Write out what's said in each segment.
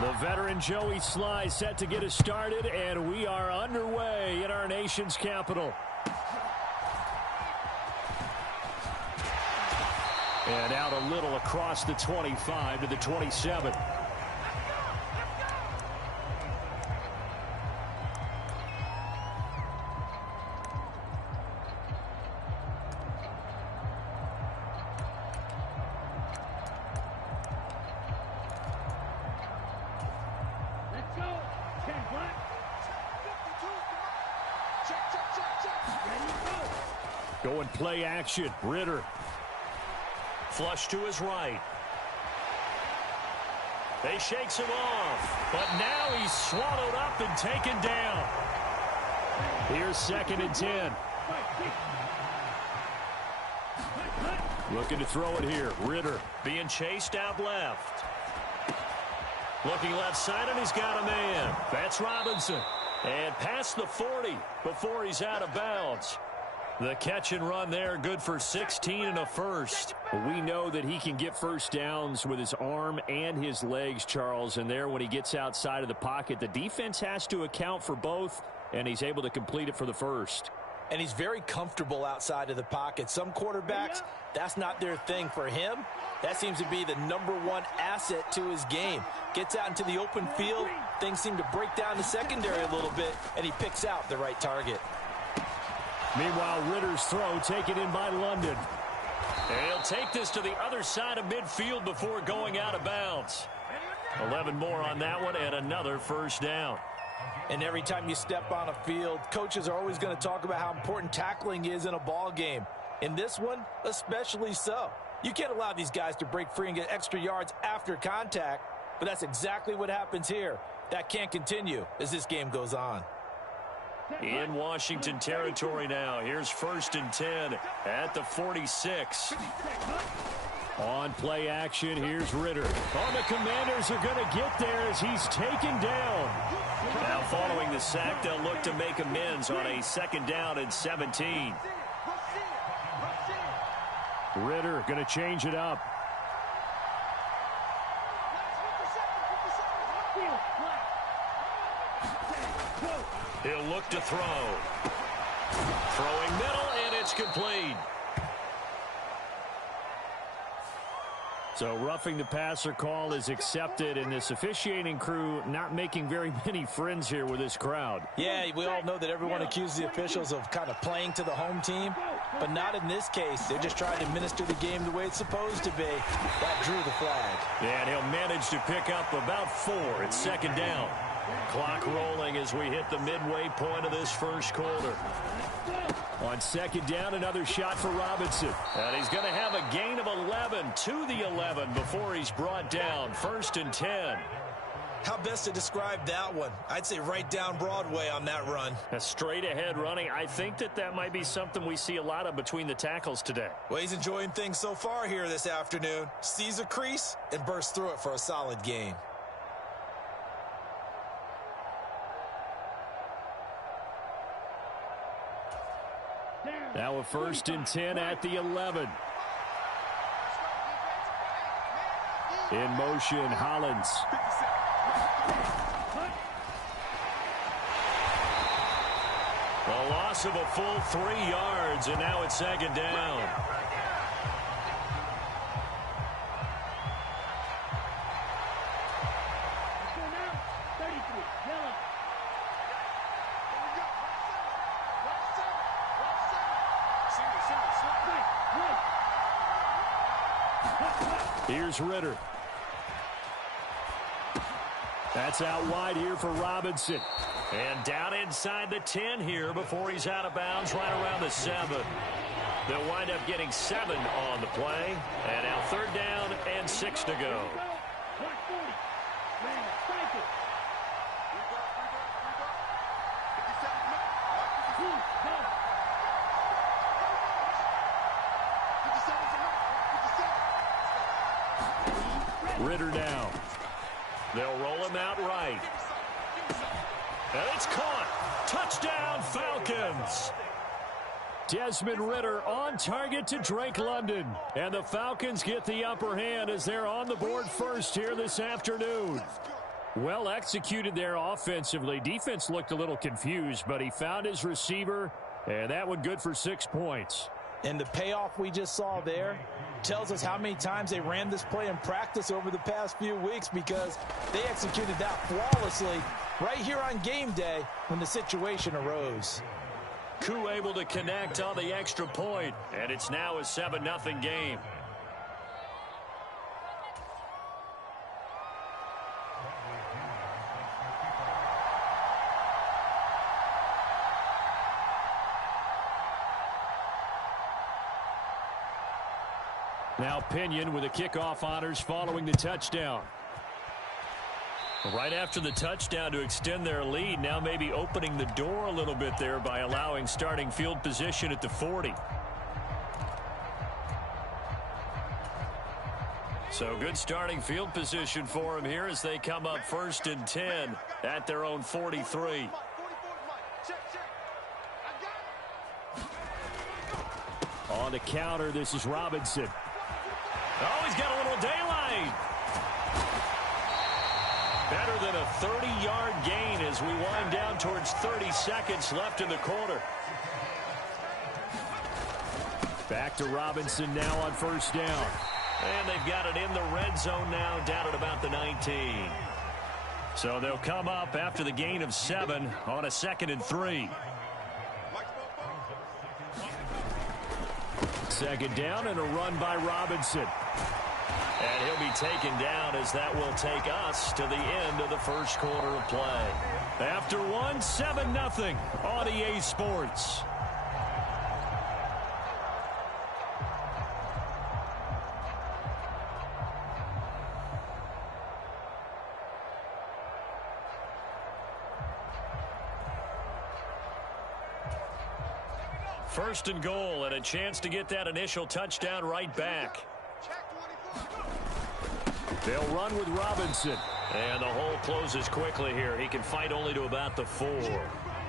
The veteran Joey Sly set to get us started, and we are underway in our nation's capital. And out a little across the 25 to the 27. Going play action. Ritter. Flush to his right. They shakes him off. But now he's swallowed up and taken down. Here's 2nd and 10. Looking to throw it here. Ritter being chased out left. Looking left side, and he's got a man. That's Robinson. And past the 40 before he's out of bounds. The catch and run there, good for 16 and a first. We know that he can get first downs with his arm and his legs, Charles. And there, when he gets outside of the pocket, the defense has to account for both, and he's able to complete it for the first. And he's very comfortable outside of the pocket. Some quarterbacks, that's not their thing. For him, that seems to be the #1 asset to his game. Gets out into the open field, things seem to break down the secondary a little bit, and he picks out the right target. Meanwhile, Ritter's throw taken in by London. And he'll take this to the other side of midfield before going out of bounds. 11 more on that one, and another first down. And every time you step on a field, coaches are always going to talk about how important tackling is in a ball game. In this one, especially so. You can't allow these guys to break free and get extra yards after contact, but that's exactly what happens here. That can't continue as this game goes on. In Washington territory now. Here's 1st and 10 at the 46. On play action, here's Ritter. Oh, the Commanders are going to get there as he's taken down. Now following the sack, they'll look to make amends on a 2nd down and 17. Ritter going to change it up. He'll look to throw. Throwing middle, and it's complete. So roughing the passer call is accepted, and this officiating crew not making very many friends here with this crowd. Yeah, we all know that everyone accuses the officials of kind of playing to the home team, but not in this case. They're just trying to administer the game the way it's supposed to be. That drew the flag. Yeah, and he'll manage to pick up about 4 at 2nd down. Clock rolling as we hit the midway point of this first quarter. On 2nd down, another shot for Robinson. And he's going to have a gain of 11 to the 11 before he's brought down. 1st and 10. How best to describe that one? I'd say right down Broadway on that run. A straight ahead running. I think that might be something we see a lot of between the tackles today. Well, he's enjoying things so far here this afternoon. Sees a crease and bursts through it for a solid gain. Now a 1st and 10 at the 11. In motion, Hollins. A loss of a full 3 yards, and now it's 2nd down. Here's Ritter. That's out wide here for Robinson. And down inside the 10 here before he's out of bounds right around the 7. They'll wind up getting 7 on the play. And now 3rd down and 6 to go. Ritter now. They'll roll him out right. And it's caught. Touchdown, Falcons. Desmond Ritter on target to Drake London. And the Falcons get the upper hand as they're on the board first here this afternoon. Well executed there offensively. Defense looked a little confused, but he found his receiver, and that one good for 6 points. And the payoff we just saw there tells us how many times they ran this play in practice over the past few weeks, because they executed that flawlessly right here on game day when the situation arose. Koo able to connect on the extra point, and it's now a 7-0 game. Now Pinion with the kickoff honors following the touchdown. Right after the touchdown to extend their lead, now maybe opening the door a little bit there by allowing starting field position at the 40. So good starting field position for them here as they come up 1st and 10 at their own 43. On the counter, this is Robinson. Oh, he's got a little daylight. Better than a 30-yard gain as we wind down towards 30 seconds left in the quarter. Back to Robinson now on 1st down. And they've got it in the red zone now, down at about the 19. So they'll come up after the gain of 7 on a 2nd and 3. 2nd down and a run by Robinson. And he'll be taken down as that will take us to the end of the 1st quarter of play. After 1, 7-0 on EA Sports. First and goal, and a chance to get that initial touchdown right back. They'll run with Robinson. And the hole closes quickly here. He can fight only to about the 4.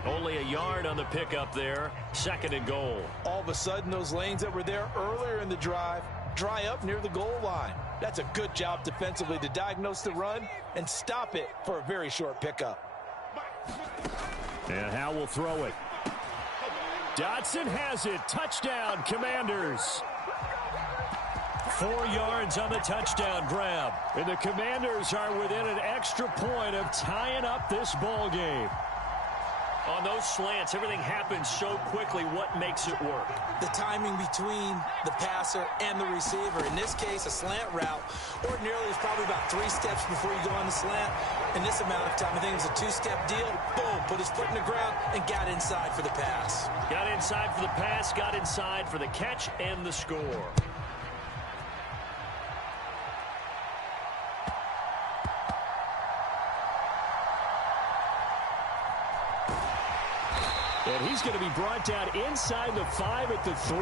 Only a yard on the pickup there. 2nd and goal. All of a sudden, those lanes that were there earlier in the drive dry up near the goal line. That's a good job defensively to diagnose the run and stop it for a very short pickup. And Howe will throw it. Dotson has it. Touchdown, Commanders. 4 yards on the touchdown grab. And the Commanders are within an extra point of tying up this ball game. On those slants, everything happens so quickly. What makes it work? The timing between the passer and the receiver. In this case, a slant route ordinarily is probably about 3 steps before you go on the slant. In this amount of time, I think it was a 2-step deal. Boom, put his foot in the ground and got inside for the pass. Got inside for the pass, got inside for the catch and the score. And he's going to be brought down inside the 5 at the 3.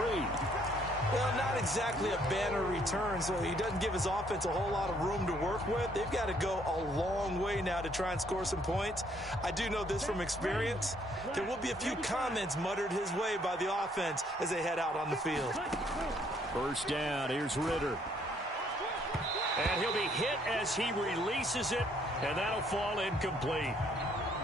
Well, not exactly a banner return, so he doesn't give his offense a whole lot of room to work with. They've got to go a long way now to try and score some points. I do know this from experience. There will be a few comments muttered his way by the offense as they head out on the field. 1st down, here's Ritter. And he'll be hit as he releases it, and that'll fall incomplete.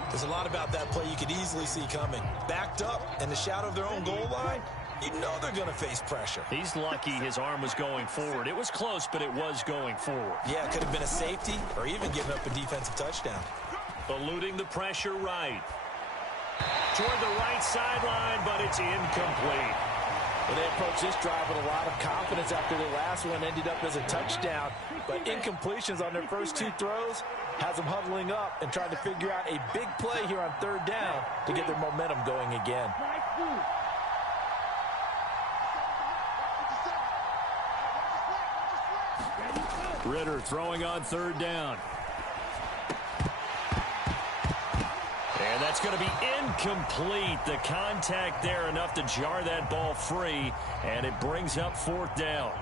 There's a lot about that play you could easily see coming. Backed up in the shadow of their own goal line, you know they're going to face pressure. He's lucky his arm was going forward. It was close, but it was going forward. Yeah, it could have been a safety or even giving up a defensive touchdown. Eluding the pressure right. Toward the right sideline, but it's incomplete. Well, they approached this drive with a lot of confidence after their last one ended up as a touchdown. But incompletions on their first 2 throws has them huddling up and trying to figure out a big play here on 3rd down to get their momentum going again. Ritter throwing on 3rd down. And that's going to be incomplete. The contact there enough to jar that ball free, and it brings up 4th down.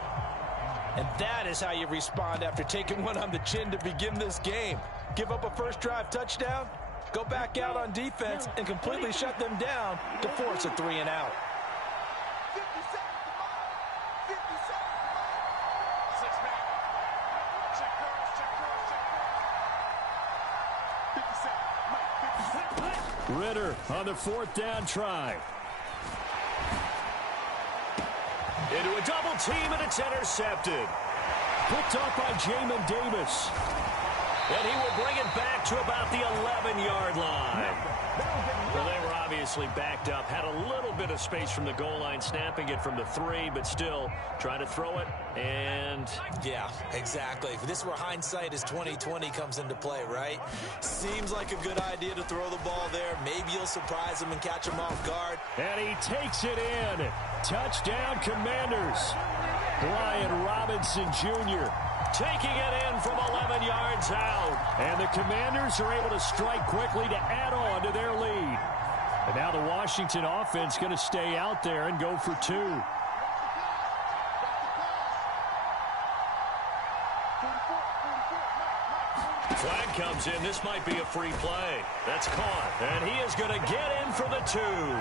And that is how you respond after taking one on the chin to begin this game. Give up a first drive touchdown, go back out on defense, and completely shut them down to force a 3 and out. Ritter on the 4th down try. Into a double team, and it's intercepted. Picked off by Jamin Davis. And he will bring it back to about the 11-yard line. Well, they were obviously backed up. Had a little bit of space from the goal line, snapping it from the 3, but still trying to throw it. And yeah, exactly. If this were hindsight as 2020 comes into play, right? Seems like a good idea to throw the ball there. Maybe you'll surprise him and catch him off guard. And he takes it in. Touchdown, Commanders. Brian Robinson Jr. taking it in from 11 yards out. And the Commanders are able to strike quickly to add on to their lead. And now the Washington offense going to stay out there and go for 2. Flag comes in. This might be a free play. That's caught. And he is going to get in for the 2.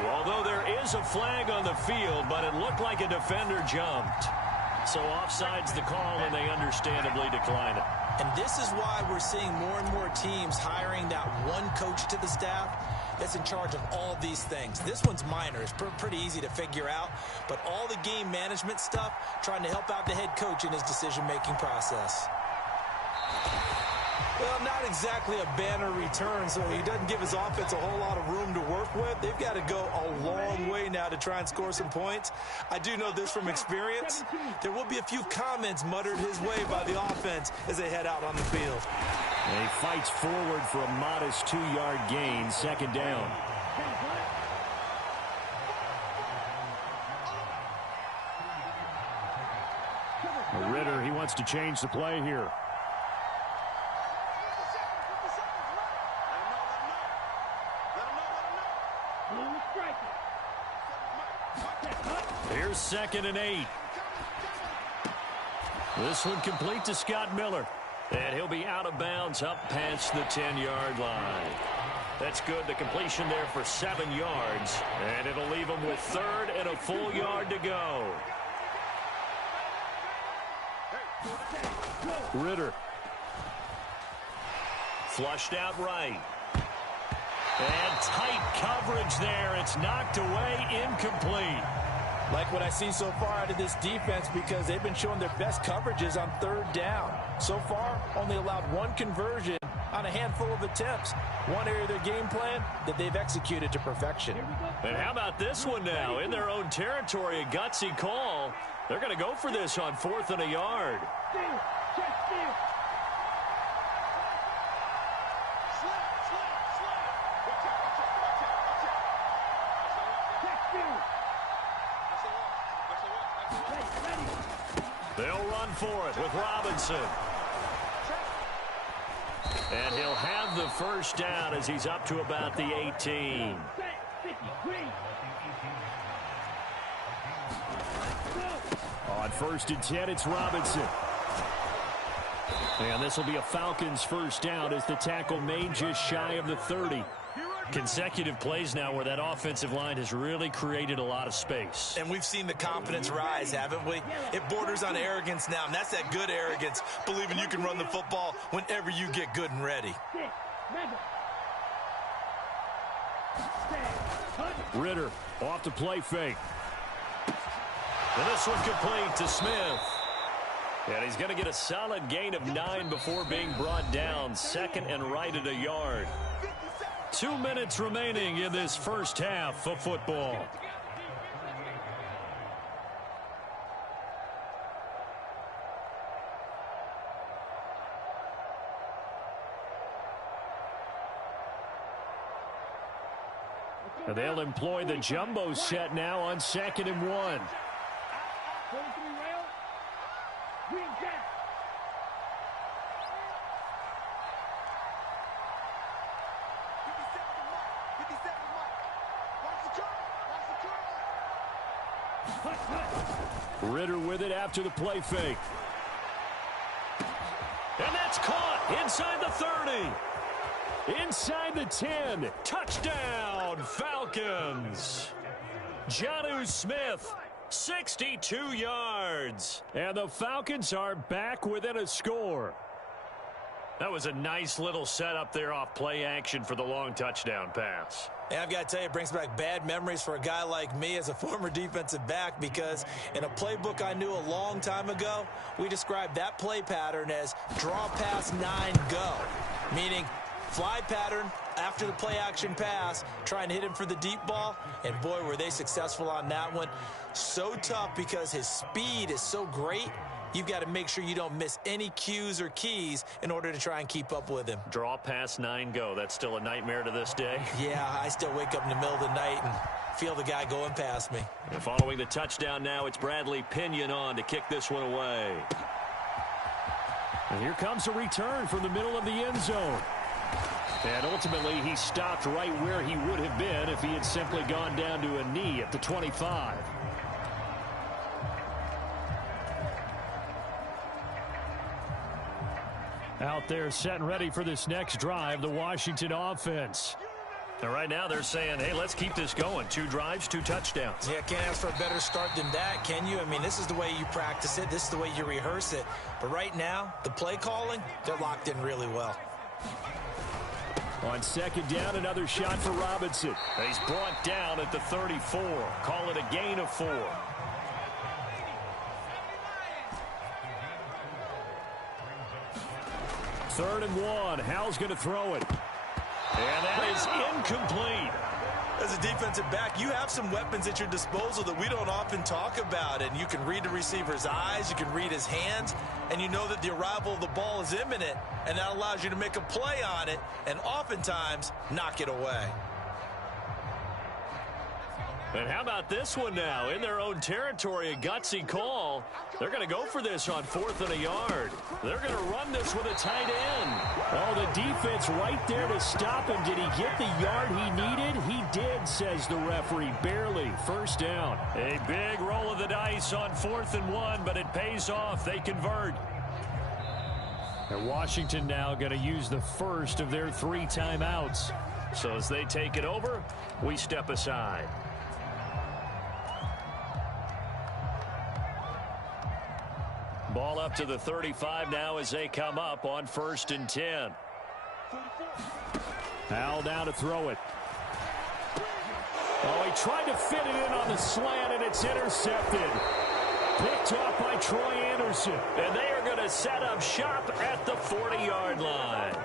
Although there is a flag on the field, but it looked like a defender jumped. So offside's the call, and they understandably decline it. And this is why we're seeing more and more teams hiring that one coach to the staff that's in charge of all these things. This one's minor. It's pretty easy to figure out. But all the game management stuff, trying to help out the head coach in his decision-making process. Well, not exactly a banner return, so he doesn't give his offense a whole lot of room to work with. They've got to go a long way now to try and score some points. I do know this from experience. There will be a few comments muttered his way by the offense as they head out on the field. And he fights forward for a modest 2-yard gain, 2nd down. Ritter, he wants to change the play here. Here's 2nd and 8. This one complete to Scott Miller. And he'll be out of bounds up past the 10-yard line. That's good. The completion there for 7 yards. And it'll leave him with 3rd and a full yard to go. Ritter. Flushed out right. And tight coverage there. It's knocked away, incomplete. Like what I see so far out of this defense, because they've been showing their best coverages on 3rd down. So far, only allowed 1 conversion on a handful of attempts. One area of their game plan that they've executed to perfection. And how about this one now? In their own territory, a gutsy call. They're going to go for this on 4th and a yard. They'll run for it with Robinson. And he'll have the 1st down as he's up to about the 18. On 1st and 10, it's Robinson. And this will be a Falcons 1st down as the tackle made just shy of the 30. Consecutive plays now where that offensive line has really created a lot of space. And we've seen the confidence rise, haven't we? It borders on arrogance now, and that's that good arrogance, believing you can run the football whenever you get good and ready. Ritter off the play fake. And this one complete to Smith. And he's going to get a solid gain of 9 before being brought down. 2nd and right at a yard. 2 minutes remaining in this 1st half of football. And they'll employ the jumbo set now on 2nd and 1. Ritter with it after the play fake. And that's caught inside the 30. Inside the 10. Touchdown, Falcons. Jonnu Smith, 62 yards. And the Falcons are back within a score. That was a nice little setup there off play action for the long touchdown pass. And I've got to tell you, it brings back bad memories for a guy like me as a former defensive back, because in a playbook I knew a long time ago, we described that play pattern as draw pass 9 go, meaning fly pattern after the play action pass, trying to hit him for the deep ball, and boy, were they successful on that one. So tough because his speed is so great. You've got to make sure you don't miss any cues or keys in order to try and keep up with him. Draw pass 9 go. That's still a nightmare to this day. Yeah, I still wake up in the middle of the night and feel the guy going past me. And following the touchdown now, it's Branbee2492 on to kick this one away. And here comes a return from the middle of the end zone. And ultimately, he stopped right where he would have been if he had simply gone down to a knee at the 25. Out there set and ready for this next drive, the Washington offense. And right now they're saying, hey, let's keep this going. 2 drives, 2 touchdowns. Yeah, can't ask for a better start than that, can you? I mean, this is the way you practice it. This is the way you rehearse it. But right now, the play calling, they're locked in really well. On second down, another shot for Robinson. He's brought down at the 34. Call it a gain of 4. Third and 1. Hal's going to throw it. And that is incomplete. As a defensive back, you have some weapons at your disposal that we don't often talk about. And you can read the receiver's eyes, you can read his hands, and you know that the arrival of the ball is imminent, and that allows you to make a play on it and oftentimes knock it away. And how about this one now? In their own territory, a gutsy call. They're going to go for this on 4th and a yard. They're going to run this with a tight end. Oh, the defense right there to stop him. Did he get the yard he needed? He did, says the referee. Barely. First down. A big roll of the dice on 4th and 1, but it pays off. They convert. And Washington now going to use the first of their 3 timeouts. So as they take it over, we step aside. Ball up to the 35 now as they come up on 1st and 10. Hal down to throw it. Oh, he tried to fit it in on the slant, and it's intercepted. Picked off by Troy Anderson. And they are going to set up shop at the 40-yard line.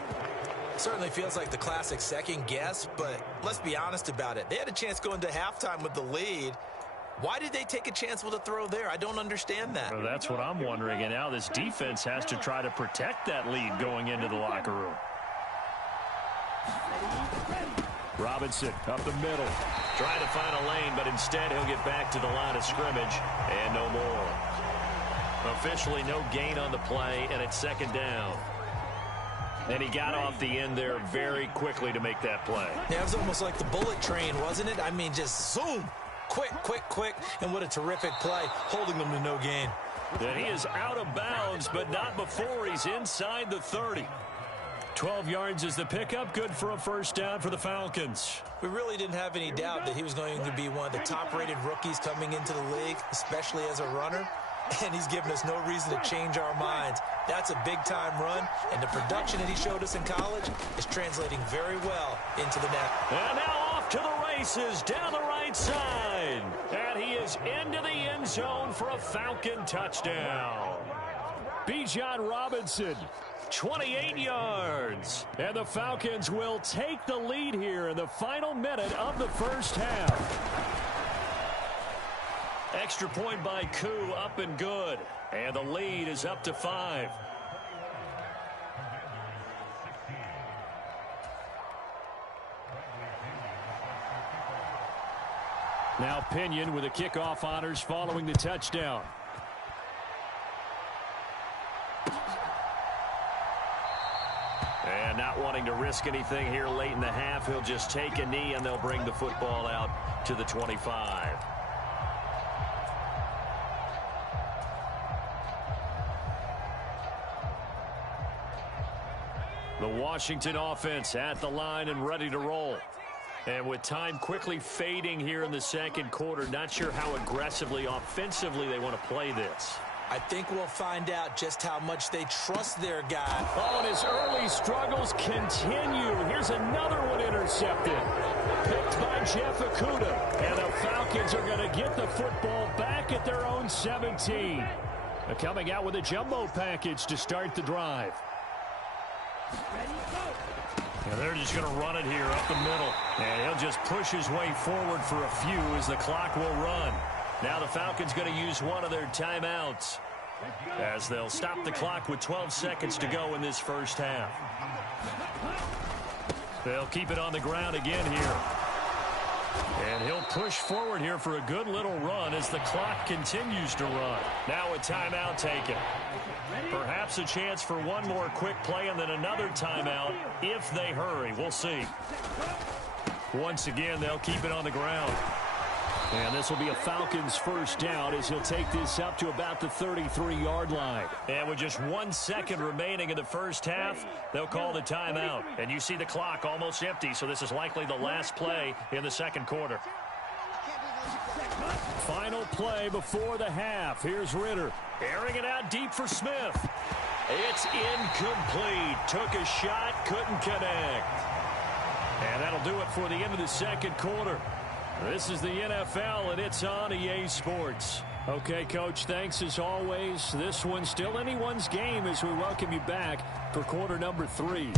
Certainly feels like the classic second guess, but let's be honest about it. They had a chance going to halftime with the lead. Why did they take a chance with a throw there? I don't understand that. Well, that's what I'm wondering. And now this defense has to try to protect that lead going into the locker room. Robinson up the middle. Trying to find a lane, but instead he'll get back to the line of scrimmage. And no more. Officially no gain on the play, and it's 2nd down. And he got off the end there very quickly to make that play. Yeah, it was almost like the bullet train, wasn't it? I mean, just zoom. Quick, quick, quick, and what a terrific play, holding them to no gain. And he is out of bounds, but not before he's inside the 30. 12 yards is the pickup, good for a first down for the Falcons. We really didn't have any doubt that he was going to be one of the top-rated rookies coming into the league, especially as a runner, and he's given us no reason to change our minds. That's a big-time run, and the production that he showed us in college is translating very well into the net. And now off to the races down the right side. And he is into the end zone for a Falcon touchdown. Bijan Robinson, 28 yards. And the Falcons will take the lead here in the final minute of the first half. Extra point by Koo, up and good. And the lead is up to 5. Now Pinion with the kickoff honors following the touchdown. And not wanting to risk anything here late in the half, he'll just take a knee and they'll bring the football out to the 25. The Washington offense at the line and ready to roll. And with time quickly fading here in the second quarter, not sure how aggressively, offensively they want to play this. I think we'll find out just how much they trust their guy. Oh, and his early struggles continue. Here's another one intercepted. Picked by Jeff Okudah. And the Falcons are going to get the football back at their own 17. They're coming out with a jumbo package to start the drive. And they're just going to run it here up the middle. And he'll just push his way forward for a few as the clock will run. Now the Falcons going to use one of their timeouts as they'll stop the clock with 12 seconds to go in this first half. They'll keep it on the ground again here. And he'll push forward here for a good little run as the clock continues to run. Now a timeout taken. Perhaps a chance for one more quick play and then another timeout if they hurry. We'll see. Once again, they'll keep it on the ground. And this will be a Falcons first down as he'll take this up to about the 33-yard line. And with just 1 second remaining in the first half, they'll call the timeout. And you see the clock almost empty, so this is likely the last play in the second quarter. Final play before the half. Here's Ritter. Airing it out deep for Smith. It's incomplete. Took a shot, couldn't connect. And that'll do it for the end of the second quarter. This is the NFL, and it's on EA Sports. Okay, Coach, thanks as always. This one's still anyone's game as we welcome you back for quarter number 3.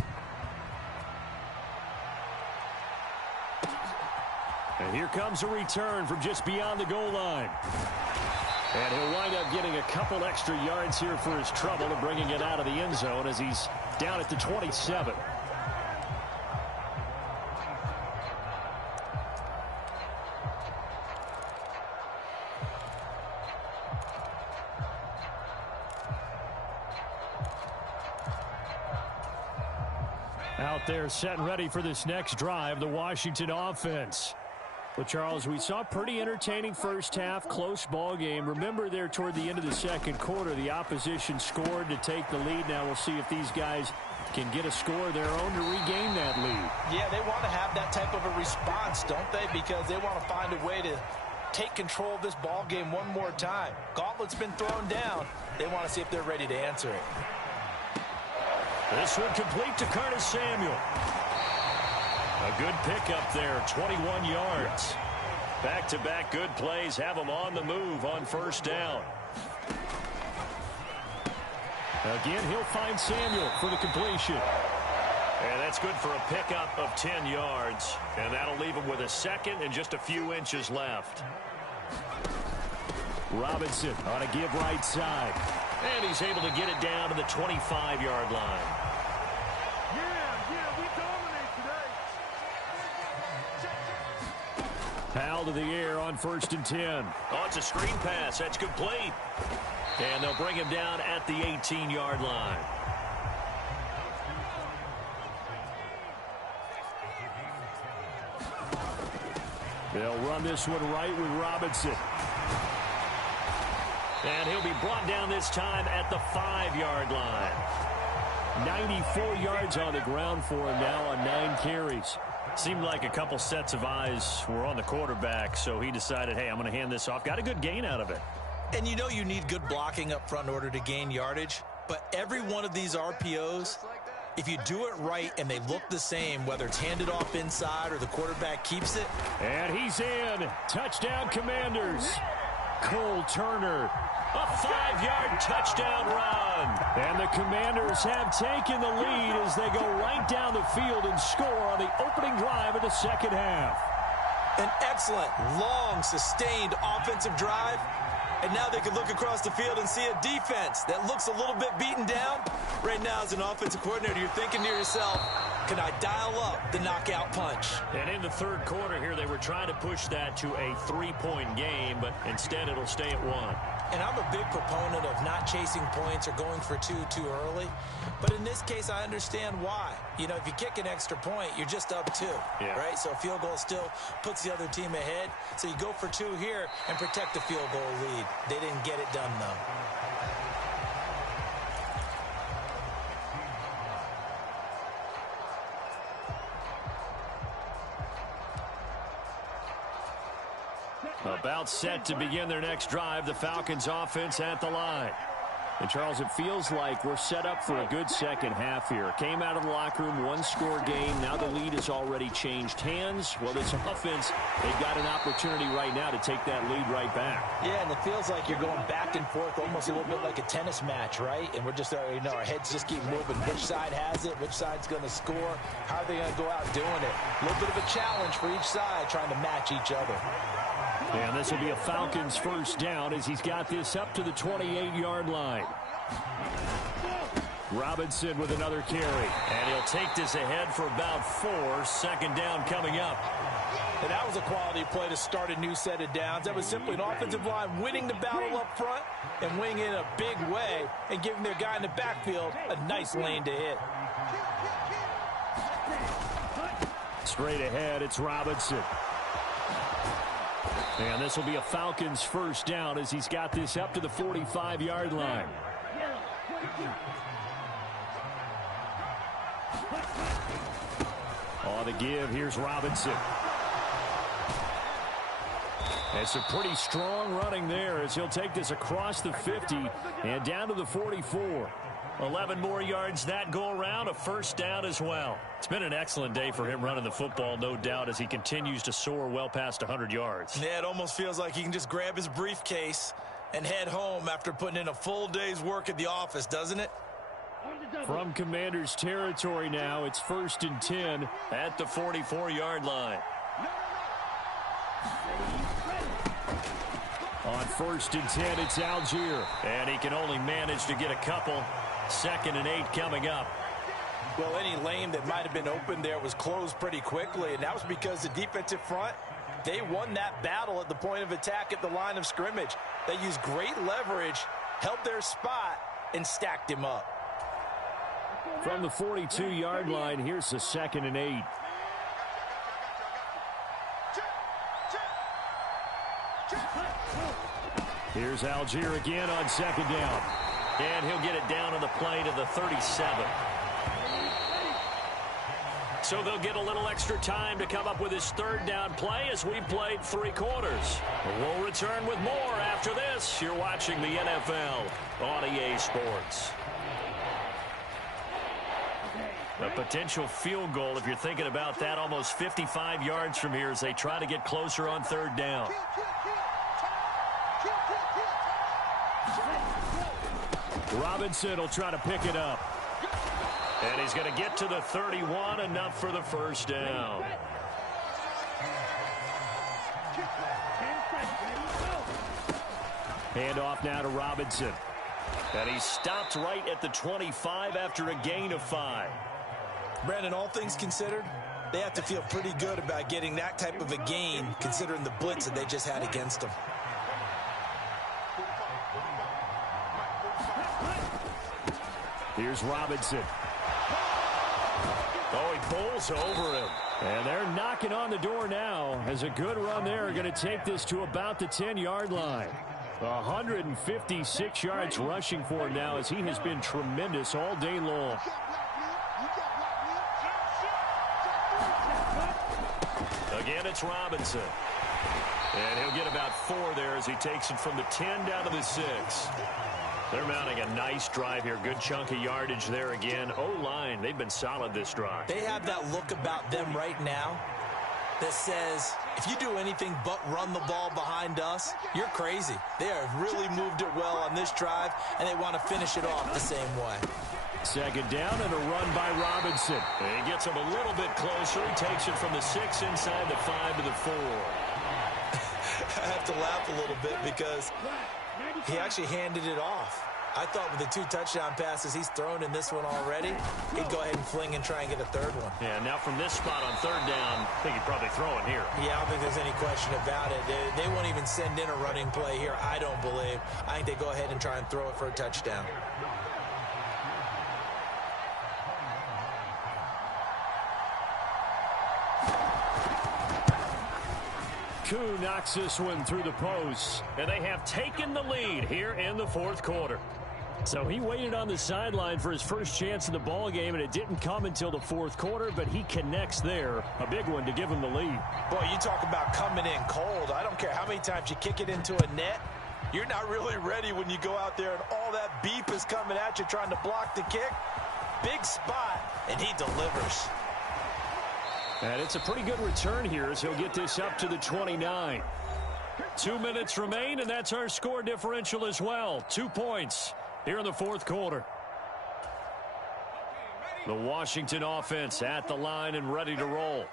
And here comes a return from just beyond the goal line. And he'll wind up getting a couple extra yards here for his trouble and bringing it out of the end zone as he's down at the 27. Out there set and ready for this next drive, the Washington offense. Well, Charles, we saw a pretty entertaining first half, close ball game. Remember there toward the end of the second quarter, the opposition scored to take the lead. Now we'll see if these guys can get a score of their own to regain that lead. Yeah, they want to have that type of a response, don't they? Because they want to find a way to take control of this ball game one more time. Gauntlet's been thrown down. They want to see if they're ready to answer it. This one complete to Curtis Samuel. A good pickup there, 21 yards. Back-to-back good plays have them on the move on first down. Again, he'll find Samuel for the completion. And that's good for a pickup of 10 yards. And that'll leave him with a second and just a few inches left. Robinson on a give right side. And he's able to get it down to the 25-yard line. Powell to the air on 1st and 10. Oh, it's a screen pass. That's complete. And they'll bring him down at the 18-yard line. They'll run this one right with Robinson. And he'll be brought down this time at the 5-yard line. 94 yards on the ground for him now on 9 carries. Seemed like a couple sets of eyes were on the quarterback, so he decided, hey, I'm going to hand this off. Got a good gain out of it. And you know you need good blocking up front in order to gain yardage. But every one of these RPOs, if you do it right and they look the same, whether it's handed off inside or the quarterback keeps it. And he's in. Touchdown, Commanders. Cole Turner. A 5-yard touchdown run. And the Commanders have taken the lead as they go right down the field and score on the opening drive of the second half. An excellent, long, sustained offensive drive. And now they can look across the field and see a defense that looks a little bit beaten down. Right now, as an offensive coordinator, you're thinking to yourself, can I dial up the knockout punch? And in the third quarter here, they were trying to push that to a 3-point game, but instead it'll stay at 1. And I'm a big proponent of not chasing points or going for two too early. But in this case, I understand why. You know, if you kick an extra point, you're just up 2, right? So a field goal still puts the other team ahead. So you go for 2 here and protect the field goal lead. They didn't get it done, though. About set to begin their next drive, the Falcons offense at the line. And, Charles, it feels like we're set up for a good second half here. Came out of the locker room, one-score game. Now the lead has already changed hands. Well, this offense, they've got an opportunity right now to take that lead right back. Yeah, and it feels like you're going back and forth almost a little bit like a tennis match, right? And we're just, our heads just keep moving. Which side has it? Which side's going to score? How are they going to go out doing it? A little bit of a challenge for each side trying to match each other. And this will be a Falcons first down as he's got this up to the 28-yard line. Robinson with another carry. And he'll take this ahead for about 4. Second down coming up. And that was a quality play to start a new set of downs. That was simply an offensive line winning the battle up front and winning it in a big way and giving their guy in the backfield a nice lane to hit. Straight ahead, it's Robinson. And this will be a Falcons first down as he's got this up to the 45-yard line. On the give, here's Robinson. It's a pretty strong running there as he'll take this across the 50 and down to the 44. 11 more yards that go around, a first down as well. It's been an excellent day for him running the football, no doubt, as he continues to soar well past 100 yards. Yeah, it almost feels like he can just grab his briefcase and head home after putting in a full day's work at the office, doesn't it? From Commander's territory now, it's 1st and 10 at the 44-yard line. On 1st and 10, it's Algier. And he can only manage to get a couple. 2nd and 8 coming up. Well, any lane that might have been open there was closed pretty quickly, and that was because the defensive front, they won that battle at the point of attack at the line of scrimmage. They used great leverage, held their spot, and stacked him up. From the 42-yard line, here's the 2nd and 8. Here's Algier again on 2nd down. And he'll get it down on the play to the 37. So they'll get a little extra time to come up with his 3rd down play as we played 3 quarters. We'll return with more after this. You're watching the NFL on EA Sports. A potential field goal, if you're thinking about that, almost 55 yards from here as they try to get closer on 3rd down. Robinson will try to pick it up. And he's going to get to the 31, enough for the first down. Hand off now to Robinson. And he stopped right at the 25 after a gain of 5. Brandon, all things considered, they have to feel pretty good about getting that type of a gain considering the blitz that they just had against them. Here's Robinson. Oh, he pulls over him. And they're knocking on the door now as a good run there. Going to take this to about the 10-yard line. 156 yards rushing for him now as he has been tremendous all day long. Again, it's Robinson. And he'll get about 4 there as he takes it from the 10 down to the 6. They're mounting a nice drive here. Good chunk of yardage there again. O-line, they've been solid this drive. They have that look about them right now that says, if you do anything but run the ball behind us, you're crazy. They have really moved it well on this drive, and they want to finish it off the same way. 2nd down and a run by Robinson. And he gets him a little bit closer. He takes it from the 6 inside the 5 to the 4. I have to laugh a little bit because he actually handed it off. I thought with the 2 touchdown passes he's thrown in this one already, he'd go ahead and fling and try and get a 3rd one. Yeah, now from this spot on 3rd down, I think he'd probably throw it here. Yeah, I don't think there's any question about it. They won't even send in a running play here, I don't believe. I think they go ahead and try and throw it for a touchdown. Koo knocks this one through the post, and they have taken the lead here in the 4th quarter. So he waited on the sideline for his first chance in the ball game, and it didn't come until the fourth quarter, but he connects there. A big one to give him the lead. Boy, you talk about coming in cold. I don't care how many times you kick it into a net. You're not really ready when you go out there and all that beep is coming at you trying to block the kick. Big spot, and he delivers. And it's a pretty good return here as he'll get this up to the 29. 2 minutes remain, and that's our score differential as well. 2 points here in the fourth quarter. The Washington offense at the line and ready to roll.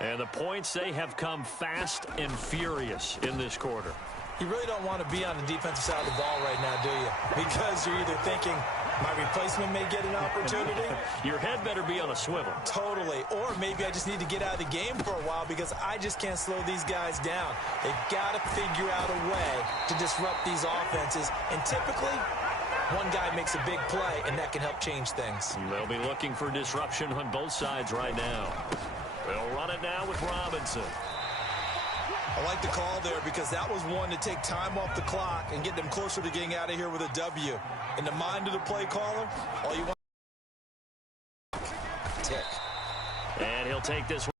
And the points, they have come fast and furious in this quarter. You really don't want to be on the defensive side of the ball right now, do you? Because you're either thinking, my replacement may get an opportunity. Your head better be on a swivel. Totally. Or maybe I just need to get out of the game for a while because I just can't slow these guys down. They've got to figure out a way to disrupt these offenses. And typically, one guy makes a big play, and that can help change things. They'll be looking for disruption on both sides right now. They'll run it now with Robinson. I like the call there because that was one to take time off the clock and get them closer to getting out of here with a W. In the mind of the play caller, all you want tick. And he'll take this one.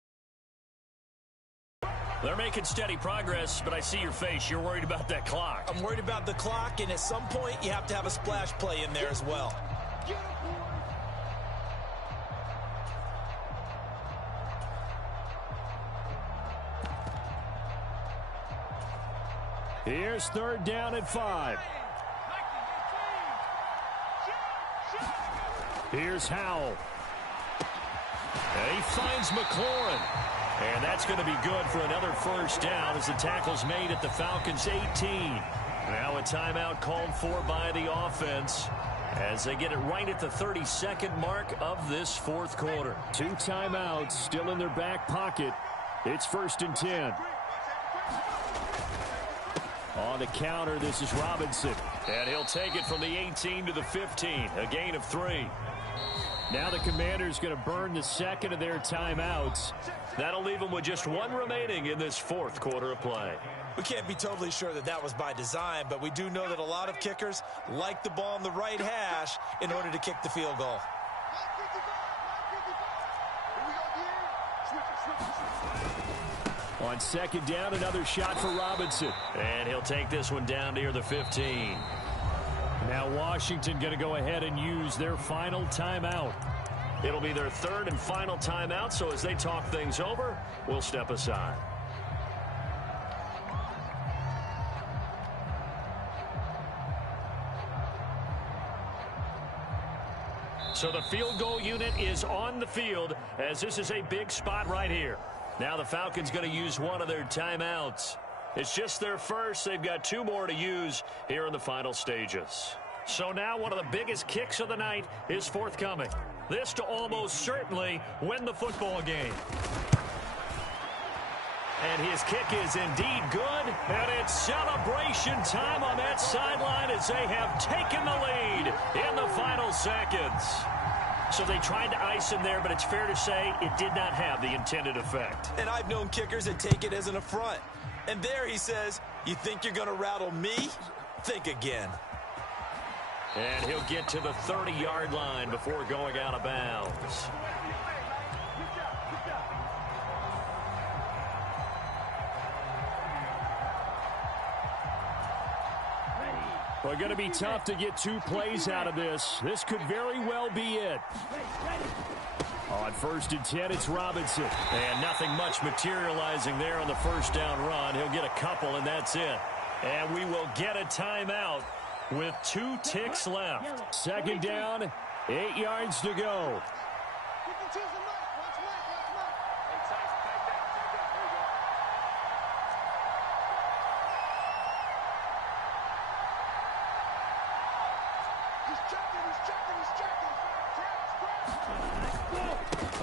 They're making steady progress, but I see your face. You're worried about that clock. I'm worried about the clock, and at some point you have to have a splash play in there as well. Here's third down and 5. Here's Howell. And he finds McLaurin. And that's going to be good for another first down as the tackle's made at the Falcons' 18. Now a timeout called for by the offense as they get it right at the 32nd mark of this fourth quarter. 2 timeouts still in their back pocket. It's 1st and 10. On the counter, this is Robinson. And he'll take it from the 18 to the 15. A gain of 3. Now the Commanders going to burn the second of their timeouts. That'll leave them with just 1 remaining in this fourth quarter of play. We can't be totally sure that that was by design, but we do know that a lot of kickers like the ball on the right hash in order to kick the field goal. On second down, another shot for Robinson. And he'll take this one down near the 15. Now Washington going to go ahead and use their final timeout. It'll be their 3rd and final timeout, so as they talk things over, we'll step aside. So the field goal unit is on the field as this is a big spot right here. Now the Falcons going to use one of their timeouts. It's just their first. They've got 2 more to use here in the final stages. So now one of the biggest kicks of the night is forthcoming. This to almost certainly win the football game. And his kick is indeed good. And it's celebration time on that sideline as they have taken the lead in the final seconds. So they tried to ice him there, but it's fair to say it did not have the intended effect. And I've known kickers that take it as an affront. And there he says, you think you're going to rattle me? Think again. And he'll get to the 30-yard line before going out of bounds. Well, going to be tough to get 2 plays out of this. This could very well be it. On 1st and 10, it's Robinson. And nothing much materializing there on the first down run. He'll get a couple, and that's it. And we will get a timeout with 2 ticks left. Second down, 8 yards to go.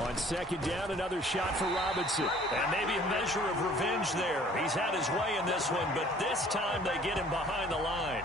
On second down, another shot for Robinson. And maybe a measure of revenge there. He's had his way in this one, but this time they get him behind the line.